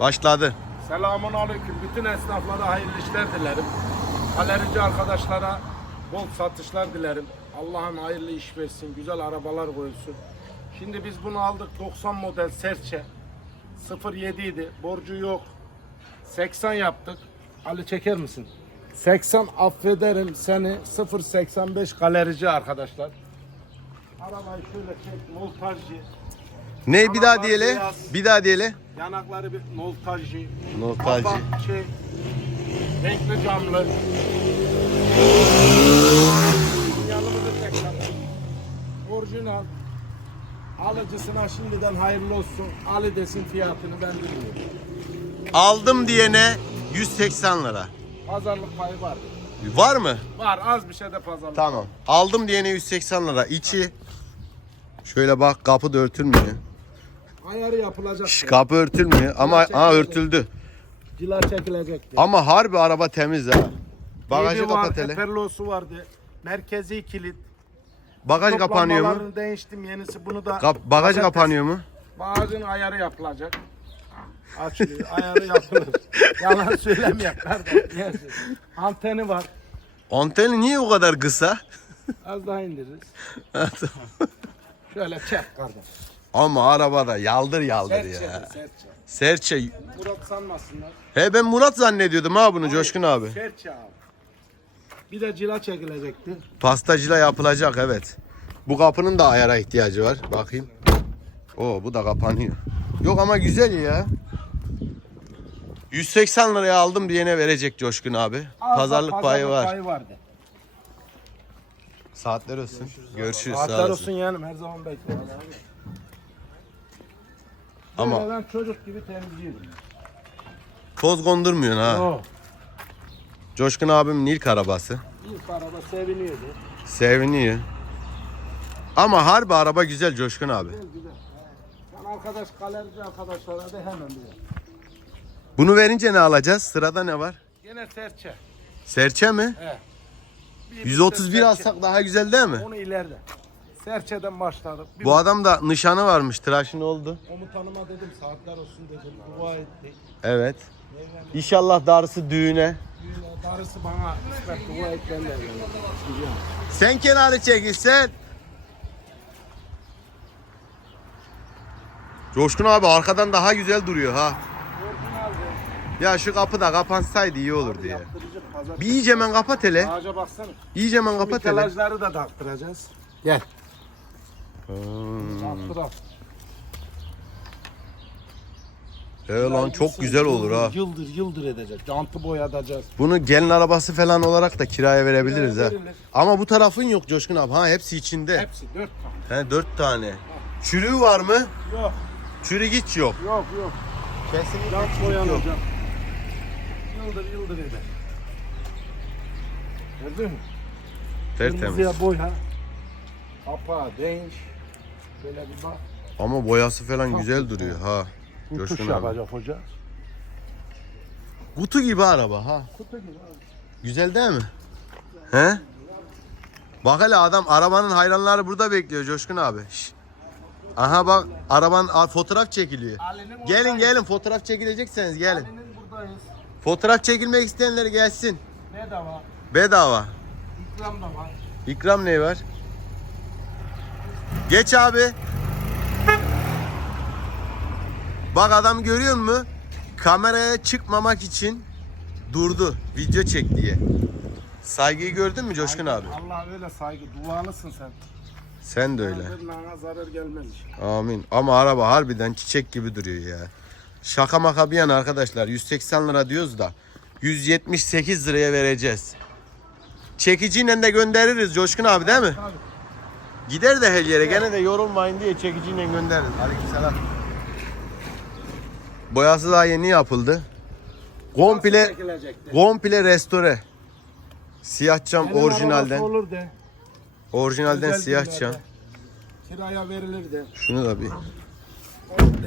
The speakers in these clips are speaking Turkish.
Başladı. Selamun aleyküm. Bütün esnaflara hayırlı işler dilerim. Galerici arkadaşlara bol satışlar dilerim. Allah'ın hayırlı iş versin, güzel arabalar koysun. Şimdi biz bunu aldık 90 model serçe. 07 idi, borcu yok. 80 yaptık. Ali çeker misin? 80 affederim seni 085 galerici arkadaşlar. Arabayı şöyle çek, voltajcı. Ne bir daha diyele? beyaz. Bir daha diyele. Yanakları bir. Voltajcı. Kafa Şey, renkli camlı. Sinyalımızı tekrar. Orijinal. Alıcısına şimdiden hayırlı olsun. Ali desin fiyatını ben bilmiyorum. Aldım diyene 180 lira. Pazarlık payı var. Var mı? Var az bir şey de pazarlık. Tamam. Aldım diyene 180 lira. İçi şöyle bak kapı da örtülmüyor. Ayarı yapılacak. Şş, kapı örtülmüyor ama ha örtüldü. Cila çekilecekti. Ama harbi araba temiz ha. Bagajı var, kapat hele. Eperlosu vardı. Merkezi kilit. Bagaj kapanıyor mu? Değiştim yenisi. Bunu da Kap bagaj pazartesi- kapanıyor mu? Bağcın ayarı yapılacak. Açılıyor, ayarı yapılır. Yalan söylemiyor kardeşim. Yersin. Anteni var. Anteni niye o kadar kısa? Az daha indiririz. Şöyle çek kardeş. Ama arabada yaldır yaldır Serçe, ya. serçe. Serçe. Murat sanmasınlar. He ben Murat zannediyordum ha bunu Coşkun abi. Serçe abi. Bir de cila çekilecekti. Pastacıyla yapılacak evet. Bu kapının da ayara ihtiyacı var. Bakayım. Oo bu da kapanıyor. Yok ama güzel ya. 180 liraya aldım diyene verecek Coşkun abi. Az da Pazarlık payı var. payı vardı. Saatler olsun. Görüşürüz. sağ Saatler olsun yanım her zaman bekliyorum. Ama Ama ben çocuk gibi temizliyorum. toz kondurmuyorsun ha. Oh. Coşkun abimin ilk arabası. İlk araba seviniyordu. Seviniyor. Ama harbi araba güzel Coşkun abi. Güzel güzel. Ben arkadaş galerici arkadaşlara da hemen diyor. Bunu verince ne alacağız? Sırada ne var? Gene serçe. Serçe mi? He. Bir 131 serçe. alsak daha güzel değil mi? Onu ileride. Serçeden başladık. Bir Bu adam da nişanı varmış. Tıraşın oldu. komutanıma dedim saatler olsun dedim. Dua ettik. Evet. İnşallah darısı düğüne. Düğüne darısı bana kısmet dua et ben de evleneceğim. Biliyorum. Sen kenarı çekilsen. Coşkun abi arkadan daha güzel duruyor ha. Ya şu kapı da kapansaydı iyi. Yaptırıcı pazar. Bir iyice hemen kapat hele. Ağaca baksana. İyice hemen kapat hele. Mikelajları da taktıracağız. Gel. Taktıram. He lan çok güzel olur ha. Yıldır yıldır edecek. Jantı boyatacağız. Bunu gelin arabası falan olarak da kiraya verebiliriz ha. verilir. Ama bu tarafın yok Coşkun abi. Ha hepsi içinde. Hepsi dört tane. He dört tane. Çürüğü var mı? Yok Çürük hiç yok. yok yok. Kesinlikle Jant boyanacak. Yıldır yıldır eder. Gördün mü? Tertemiz. Kırmızıya boya. Kapağı değiş. Şöyle bir bak. Ama boyası falan Çok güzel duruyor ha. Kutuş Coşkun abi. yapacak hoca. Kutu gibi araba ha. Kutu gibi abi. Güzel değil mi? He? Bak hele adam arabanın hayranları burada bekliyor Coşkun abi. Şş. Aha bak arabanın a, fotoğraf çekiliyor. Ali'nin Gelin oradayız. gelin fotoğraf çekilecekseniz gelin. Ali'nin buradayız. Fotoğraf çekilmek isteyenler gelsin. Bedava. Bedava. İkram da var. İkram ne var? Geç abi. Bak adam görüyor musun? Kameraya çıkmamak için durdu. Video çek diye. Saygıyı gördün mü Coşkun abi? Allah öyle saygı. Dualısın sen. Sen de öyle. Bana zarar gelmez. Amin. Ama araba harbiden çiçek gibi duruyor ya. Şaka maka bir yana arkadaşlar 180 lira diyoruz da 178 liraya vereceğiz. Çekiciyle de göndeririz Coşkun abi değil mi? Tabii. Gider de her yere gene de yorulmayın diye çekiciyle göndeririz. Aleykümselam. Boyası daha yeni yapıldı. Komple Çekilecekti. komple restore. Siyah cam Benim orijinalden. arabası Olur de. Orijinalden Özel siyah günlerde. cam. Kiraya verilir de. Şunu da bir.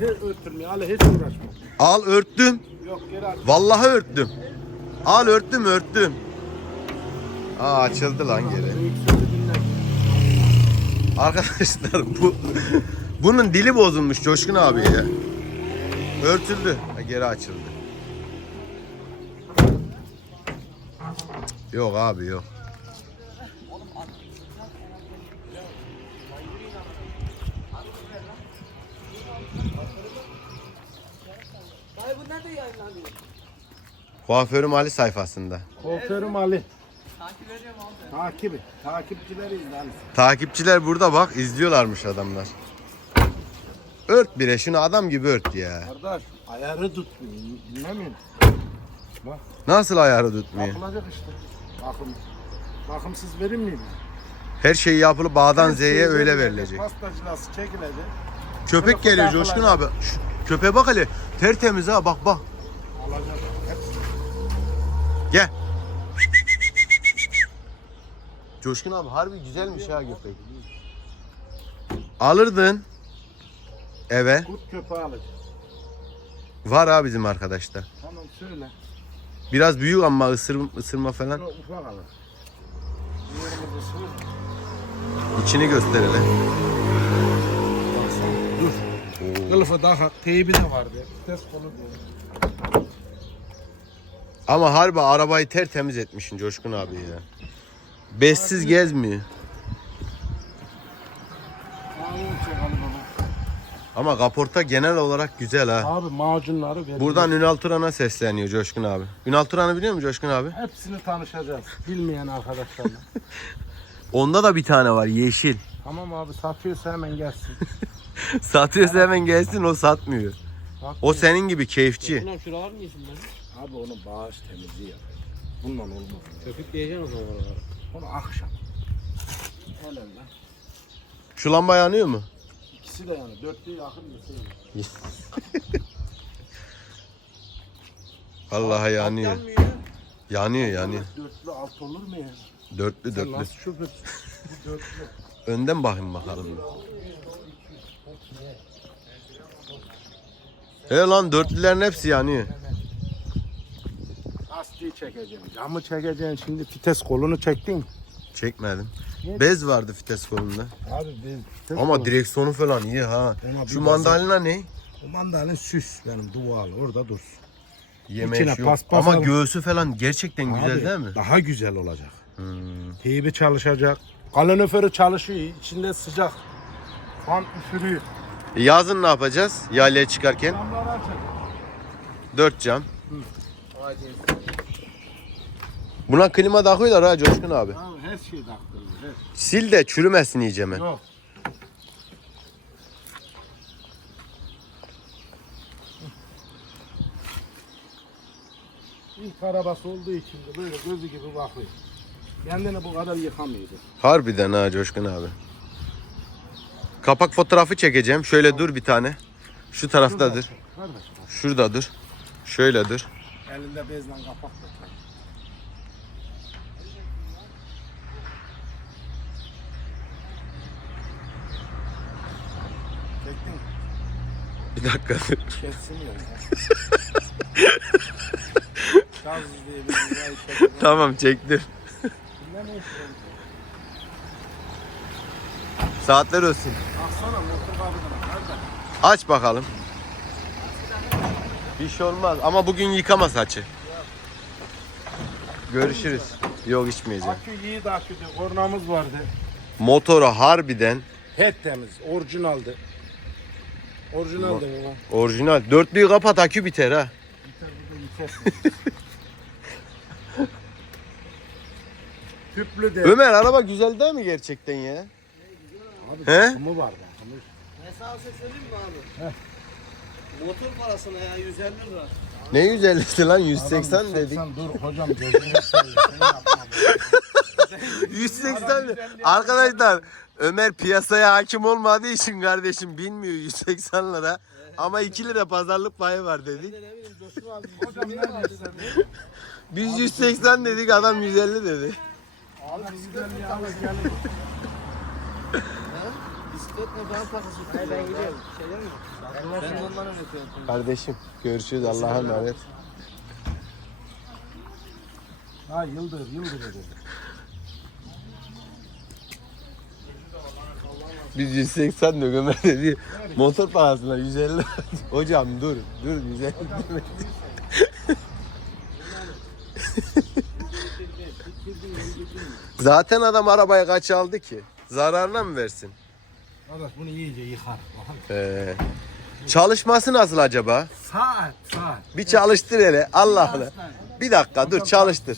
Hiç ötürmüyor. Ali hiç uğraşma. Al örttüm. Yok geri aç. Vallahi örttüm. Al örttüm örttüm. Aa açıldı lan geri. Büyük sözü dinle. Arkadaşlar bu bunun dili bozulmuş Coşkun abi ya. Örtüldü. Ha, geri açıldı. Yok abi yok. Dayı bu nerede yayınlanıyor? Kuaförüm Ali sayfasında. Kuaförüm Ali. Takip ediyorum abi. Takibi. Takipçileriyiz lan. Takipçiler burada bak izliyorlarmış adamlar. Ört bire şunu adam gibi ört ya. Kardeş ayarı tutmuyor. Dinlemiyor. Nasıl ayarı tutmuyor? Yapılacak işte. Bakım. Bakımsız verir miyim? Her şey yapılıp A'dan Z'ye şey öyle verilecek. Pastacılası çekilecek. Köpek Telefon geliyor Coşkun abi. Şu köpeğe bak hele. Tertemiz ha bak bak. Alacak. Hepsi. Gel. Coşkun abi harbi güzelmiş ha köpek. Alırdın. Eve. Kurt köpeği alacak. Var ha bizim arkadaşta. Tamam söyle. Biraz büyük ama ısır, ısırma falan. Çok ufak alır. Yerimizi. İçini gösterelim. Dur. Kılıfı daha teybi de vardı. Test kolu. Ama harbi arabayı tertemiz etmişsin Coşkun abi ya. Bessiz gezmiyor. Ama. Kaporta genel olarak güzel ha. Abi macunları ver. Buradan Ünal Turan'a sesleniyor Coşkun abi. Ünal Turan'ı biliyor musun Coşkun abi? Hepsini tanışacağız. Bilmeyen arkadaşlarla. Onda da bir tane var yeşil. tamam abi satıyorsa hemen gelsin. Satıyorsa hemen gelsin o satmıyor. O senin gibi keyifçi. Ulan şuralar mı yesin ben? Abi onun bağış temizliği yap. Bundan olmaz. Köpük diyeceksin o zaman oralara. Onu akşam. Helal lan. Şu lamba yanıyor mu? İkisi de yani. Dörtlüğü yakın mısın? Vallahi yanıyor. Yanmıyor. Yanıyor yanıyor. Dörtlü alt olur mu ya? Dörtlü Sen dörtlü. nasıl dörtlü. Önden bakayım bakalım. He lan dörtlülerin hepsi yanıyor. Lastiği çekeceğim. Camı çekeceksin. Şimdi vites kolunu çektin. Çekmedim. Bez vardı vites kolunda. Abi biz vites Ama kolu- direksiyonu falan iyi ha. Bir Şu mandalina ne? O mandalin süs benim dualı orada dursun. Yemeği İçine şu yok. paspas Ama al. göğsü falan gerçekten güzel Abi, değil mi? Daha güzel olacak. Hmm. Teybi çalışacak. Kaloriferı çalışıyor. içinde sıcak. Fan üfürüyor. E, Yazın ne yapacağız? Yaylaya çıkarken. Camları açacak. Dört cam. Hadi. Buna klima takıyorlar ha Coşkun abi. Abi her şey taktırıyor. Her. Sil de çürümesin iyice mi? Yok. İlk arabası olduğu için de böyle gözü gibi bakıyor. Kendini bu kadar yıkamıyordu. Harbiden ha Coşkun abi. Kapak fotoğrafı çekeceğim. Şöyle dur bir tane. Şu taraftadır. Kardeş bak. Şurada dur. Şöyle dur. Elinde bezle kapak da. Çektin mi? Bir dakika dur. Kessin ya. Gaz diye bir dünyayı çekin. tamam çektim. Ne? Saatler olsun. Baksana motor kapıda. Nerede? Aç bakalım. Bir şey olmaz ama bugün yıkama saçı. Görüşürüz. Yok içmeyeceğim. Akü iyi de aküdü. Kornamız vardı. Motoru harbiden Het temiz. Orijinaldi. Orijinaldi bu. orijinal. Dörtlüyü kapat akü biter ha. Biter burada vites. Tüplü de. Ömer araba güzel değil mi gerçekten ya? Abi He? bakımı var bakımı. Ne sağ olsun söyleyeyim mi abi? Motor parasına ya 150 lira. Ne 150'si lan 180 Adam dedik. 180 dur hocam gözünü seveyim. Sen yapma. 180 de- Arkadaşlar Ömer piyasaya hakim olmadığı için kardeşim bilmiyor 180 lira. Ama 2 lira pazarlık payı var dedik. Biz 180 dedik adam 150 dedi. Abi ben ben gidiyorum. Mi? Ben ondan öğretiyorum. Kardeşim görüşürüz Allah'a emanet. Ha yıldır yıldır dedi. Biz 180 diyor Ömer de bir motor parasına 150. Hocam dur dur 150 demek. Zaten adam arabaya kaç aldı ki? Zararına mı versin? Arkadaş bunu iyice yıkar. Bakın. Ee, çalışması nasıl acaba? Saat saat. Bir çalıştır hele Allah'ını. Bir dakika dur çalıştır.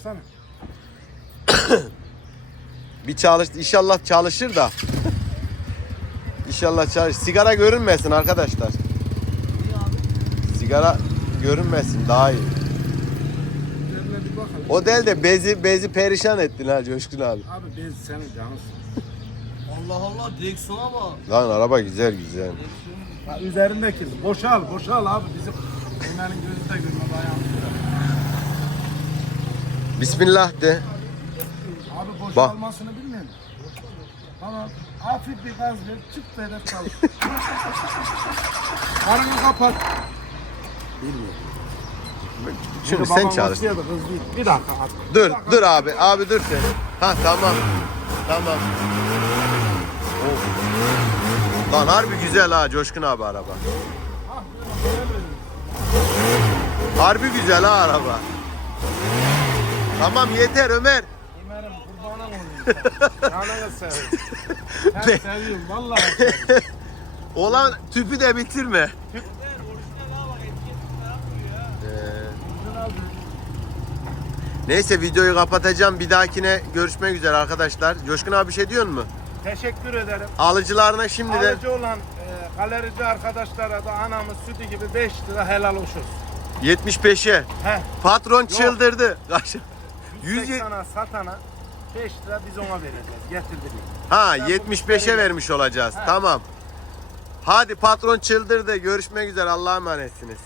Bir çalış inşallah çalışır da. İnşallah çalış. Sigara görünmesin arkadaşlar. Sigara görünmesin daha iyi. O değil de bezi bezi perişan ettin ha Coşkun abi. Abi bez senin canısın. Allah Allah direksiyona bak. Lan araba güzel güzel. Ha, üzerindeki boşal boşal abi bizim Ömer'in gözü de görmedi ayağını. Bismillah de. Abi boşalmasını bilmiyor Tamam. Hafif bir gaz ver. Çık da hedef çalış. Karını kapat. Şunu sen çalış. Bir dakika abi. Dur dakika. dur abi. Abi dur sen. Ha tamam. Tamam. Of. Lan harbi güzel ha Coşkun abi araba. Harbi güzel ha araba. Tamam yeter Ömer. Canını seveyim. Ben seviyorum vallahi. Olan tüpü de bitirme. Neyse videoyu kapatacağım. Bir dahakine görüşmek üzere arkadaşlar. Coşkun abi bir şey diyor mu? Teşekkür ederim. Alıcılarına şimdiden Alıcı olan e, galerici arkadaşlara da anamız sütü gibi 5 lira helal olsun. 75'e. Heh. Patron çıldırdı. 100 ye- 180'a satana 5 lira biz ona vereceğiz. Getirdik. Ha Ben bu 75'e müşteriyle- vermiş olacağız. Tamam. Hadi patron çıldırdı. Görüşmek üzere. Allah'a emanetsiniz.